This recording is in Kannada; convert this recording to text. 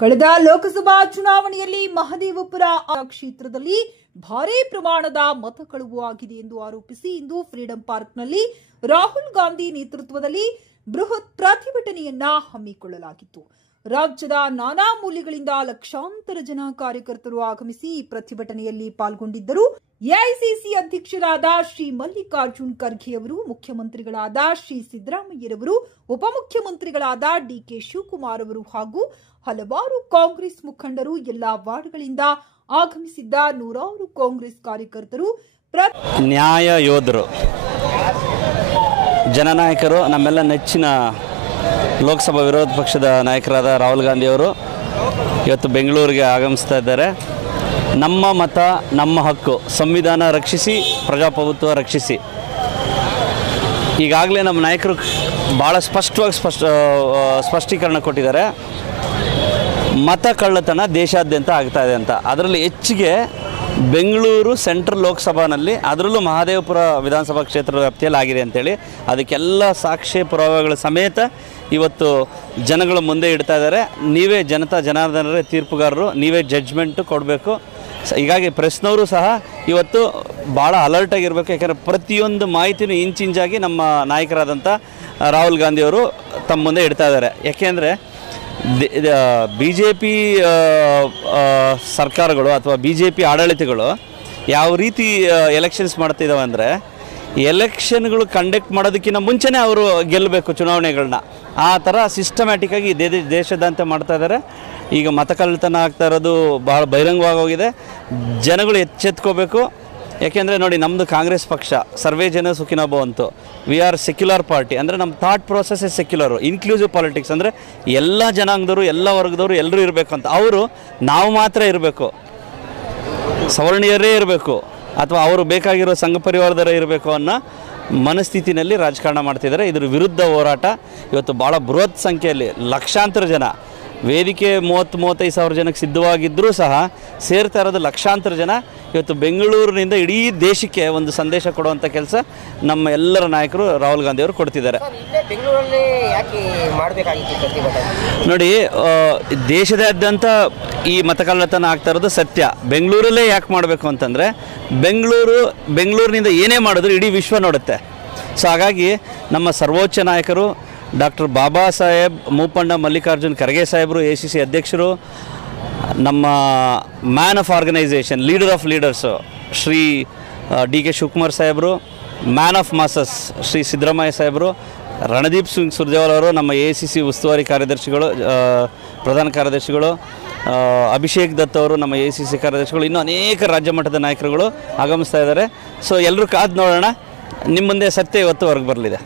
ಕಳೆದ ಲೋಕಸಭಾ ಚುನಾವಣೆಯಲ್ಲಿ ಮಹದೇವಪುರ ಕ್ಷೇತ್ರದಲ್ಲಿ ಭಾರೀ ಪ್ರಮಾಣದ ಮತ ಕಳವು ಆಗಿದೆ ಎಂದು ಆರೋಪಿಸಿ ಇಂದು ಫ್ರೀಡಂ ಪಾರ್ಕ್ನಲ್ಲಿ ರಾಹುಲ್ ಗಾಂಧಿ ನೇತೃತ್ವದಲ್ಲಿ ಬೃಹತ್ ಪ್ರತಿಭಟನೆಯನ್ನ ಹಮ್ಮಿಕೊಳ್ಳಲಾಗಿತ್ತು. ರಾಜ್ಯದ ನಾನಾ ಮೂಲೆಗಳಿಂದ ಲಕ್ಷಾಂತರ ಜನ ಕಾರ್ಯಕರ್ತರು ಆಗಮಿಸಿ ಈ ಪ್ರತಿಭಟನೆಯಲ್ಲಿ ಪಾಲ್ಗೊಂಡಿದ್ದರು. ಎಐಸಿಸಿ ಅಧ್ಯಕ್ಷರಾದ ಶ್ರೀ ಮಲ್ಲಿಕಾರ್ಜುನ್ ಖರ್ಗೆ ಅವರು, ಮುಖ್ಯಮಂತ್ರಿಗಳಾದ ಶ್ರೀ ಸಿದ್ದರಾಮಯ್ಯರವರು, ಉಪಮುಖ್ಯಮಂತ್ರಿಗಳಾದ ಡಿಕೆ ಶಿವಕುಮಾರ್ ಅವರು ಹಾಗೂ ಹಲವಾರು ಕಾಂಗ್ರೆಸ್ ಮುಖಂಡರು, ಎಲ್ಲಾ ವಾರ್ಡ್ಗಳಿಂದ ಆಗಮಿಸಿದ್ದ ನೂರಾರು ಕಾಂಗ್ರೆಸ್ ಕಾರ್ಯಕರ್ತರು, ನ್ಯಾಯ ಯೋಧರು, ಜನನಾಯಕರು, ನಮ್ಮೆಲ್ಲ ನೆಚ್ಚಿನ ಲೋಕಸಭಾ ವಿರೋಧ ಪಕ್ಷದ ನಾಯಕರಾದ ರಾಹುಲ್ ಗಾಂಧಿ ಅವರು ಇವತ್ತು ಬೆಂಗಳೂರಿಗೆ ಆಗಮಿಸ್ತಾ ಇದ್ದಾರೆ. ನಮ್ಮ ಮತ ನಮ್ಮ ಹಕ್ಕು, ಸಂವಿಧಾನ ರಕ್ಷಿಸಿ, ಪ್ರಜಾಪ್ರಭುತ್ವ ರಕ್ಷಿಸಿ. ಈಗಾಗಲೇ ನಮ್ಮ ನಾಯಕರು ಭಾಳ ಸ್ಪಷ್ಟವಾಗಿ ಸ್ಪಷ್ಟೀಕರಣ ಕೊಟ್ಟಿದ್ದಾರೆ. ಮತ ಕಳ್ಳತನ ದೇಶಾದ್ಯಂತ ಆಗ್ತಾ ಇದೆ ಅಂತ. ಅದರಲ್ಲಿ ಹೆಚ್ಚಿಗೆ ಬೆಂಗಳೂರು ಸೆಂಟ್ರಲ್ ಲೋಕಸಭಾನಲ್ಲಿ, ಅದರಲ್ಲೂ ಮಹದೇವಪುರ ವಿಧಾನಸಭಾ ಕ್ಷೇತ್ರದ ವ್ಯಾಪ್ತಿಯಲ್ಲಿ ಆಗಿದೆ ಅಂತೇಳಿ ಅದಕ್ಕೆಲ್ಲ ಸಾಕ್ಷ್ಯ ಪುರಾವೆಗಳ ಸಮೇತ ಇವತ್ತು ಜನಗಳ ಮುಂದೆ ಇಡ್ತಾ ಇದ್ದಾರೆ. ನೀವೇ ಜನಾರ್ದನರೇ ತೀರ್ಪುಗಾರರು, ನೀವೇ ಜಡ್ಜ್ಮೆಂಟು ಕೊಡಬೇಕು. ಹೀಗಾಗಿ ಪ್ರೆಸ್ನವರು ಸಹ ಇವತ್ತು ಭಾಳ ಅಲರ್ಟಾಗಿರಬೇಕು. ಯಾಕಂದರೆ ಪ್ರತಿಯೊಂದು ಮಾಹಿತಿನೂ ಇಂಚಾಗಿ ನಮ್ಮ ನಾಯಕರಾದಂಥ ರಾಹುಲ್ ಗಾಂಧಿಯವರು ತಮ್ಮ ಮುಂದೆ ಇಡ್ತಾ ಇದ್ದಾರೆ. ಯಾಕೆಂದರೆ BJP ಸರ್ಕಾರಗಳು ಅಥವಾ BJP ಆಡಳಿತಗಳು ಯಾವ ರೀತಿ ಎಲೆಕ್ಷನ್ಸ್ ಮಾಡ್ತಿದ್ದಾವೆ ಅಂದರೆ, ಎಲೆಕ್ಷನ್ಗಳು ಕಂಡಕ್ಟ್ ಮಾಡೋದಕ್ಕಿಂತ ಮುಂಚೆನೇ ಅವರು ಗೆಲ್ಲಬೇಕು ಚುನಾವಣೆಗಳನ್ನ. ಆ ಥರ ಸಿಸ್ಟಮ್ಯಾಟಿಕ್ಕಾಗಿ ದೇಶದಂತೆ ಮಾಡ್ತಾ ಇದ್ದಾರೆ. ಈಗ ಮತ ಕಳ್ಳತನ ಆಗ್ತಾ ಇರೋದು ಭಾಳ ಬಹಿರಂಗವಾಗಿ ಹೋಗಿದೆ. ಜನಗಳು ಎಚ್ಚೆತ್ಕೋಬೇಕು. ಯಾಕೆಂದರೆ ನೋಡಿ, ನಮ್ಮದು ಕಾಂಗ್ರೆಸ್ ಪಕ್ಷ ಸರ್ವೇ ಜನ ಸುಖಿನೋ ಭವಂತು. We are secular party. ಅಂದರೆ ನಮ್ಮ thought process secular, inclusive politics. ಅಂದರೆ ಎಲ್ಲ ಜನಾಂಗದವರು, ಎಲ್ಲ ವರ್ಗದವರು ಎಲ್ಲರೂ ಇರಬೇಕು ಅಂತ. ಅವರು ನಾವು ಮಾತ್ರ ಇರಬೇಕು, ಸವರ್ಣೀಯರೇ ಇರಬೇಕು, ಅಥವಾ ಅವರು ಬೇಕಾಗಿರೋ ಸಂಘ ಪರಿವಾರದವರೇ ಇರಬೇಕು ಅನ್ನೋ ಮನಸ್ಥಿತಿನಲ್ಲಿ ರಾಜಕಾರಣ ಮಾಡ್ತಿದ್ದಾರೆ. ಇದರ ವಿರುದ್ಧ ಹೋರಾಟ ಇವತ್ತು ಭಾಳ ಬೃಹತ್ ಸಂಖ್ಯೆಯಲ್ಲಿ ಲಕ್ಷಾಂತರ ಜನ, ವೇದಿಕೆ 30-35 ಸಾವಿರ ಜನಕ್ಕೆ ಸಿದ್ಧವಾಗಿದ್ದರೂ ಸಹ ಸೇರ್ತಾ ಇರೋದು ಲಕ್ಷಾಂತರ ಜನ. ಇವತ್ತು ಬೆಂಗಳೂರಿನಿಂದ ಇಡೀ ದೇಶಕ್ಕೆ ಒಂದು ಸಂದೇಶ ಕೊಡುವಂಥ ಕೆಲಸ ನಮ್ಮ ಎಲ್ಲರ ನಾಯಕರು ರಾಹುಲ್ ಗಾಂಧಿ ಅವರು ಕೊಡ್ತಿದ್ದಾರೆ. ನೋಡಿ, ದೇಶದಾದ್ಯಂತ ಈ ಮತಕಳ್ಳತನ ಆಗ್ತಾ ಇರೋದು ಸತ್ಯ. ಬೆಂಗಳೂರಲ್ಲೇ ಯಾಕೆ ಮಾಡಬೇಕು ಅಂತಂದರೆ, ಬೆಂಗಳೂರಿನಿಂದ ಏನೇ ಮಾಡಿದ್ರು ಇಡೀ ವಿಶ್ವ ನೋಡುತ್ತೆ. ಸೊ ಹಾಗಾಗಿ ನಮ್ಮ ಸರ್ವೋಚ್ಚ ನಾಯಕರು ಡಾಕ್ಟರ್ ಬಾಬಾ ಸಾಹೇಬ್ ಮೂಪಣ್ಣ ಮಲ್ಲಿಕಾರ್ಜುನ್ ಖರ್ಗೆ ಸಾಹೇಬರು, ACC ಅಧ್ಯಕ್ಷರು, ನಮ್ಮ man of organisation, leader of leaders Shri DK Shivakumar ಸಾಹೇಬರು, man of masses Shri Siddaramaiah ಸಾಹೇಬರು, ರಣದೀಪ್ ಸಿಂಗ್ ಸುರ್ಜೇವಾಲಾ ಅವರು, ನಮ್ಮ ACC ಉಸ್ತುವಾರಿ ಕಾರ್ಯದರ್ಶಿಗಳು, ಪ್ರಧಾನ ಕಾರ್ಯದರ್ಶಿಗಳು, ಅಭಿಷೇಕ್ ದತ್ ಅವರು ನಮ್ಮ ACC ಕಾರ್ಯದರ್ಶಿಗಳು, ಇನ್ನೂ ಅನೇಕ ರಾಜ್ಯ ಮಟ್ಟದ ನಾಯಕರುಗಳು ಆಗಮಿಸ್ತಾ ಇದ್ದಾರೆ. ಸೊ ಎಲ್ಲರೂ ಕಾದು ನೋಡೋಣ. ನಿಮ್ಮ ಮುಂದೆ ಸತ್ಯ ಇವತ್ತು ಹೊರಗೆ ಬರಲಿದೆ.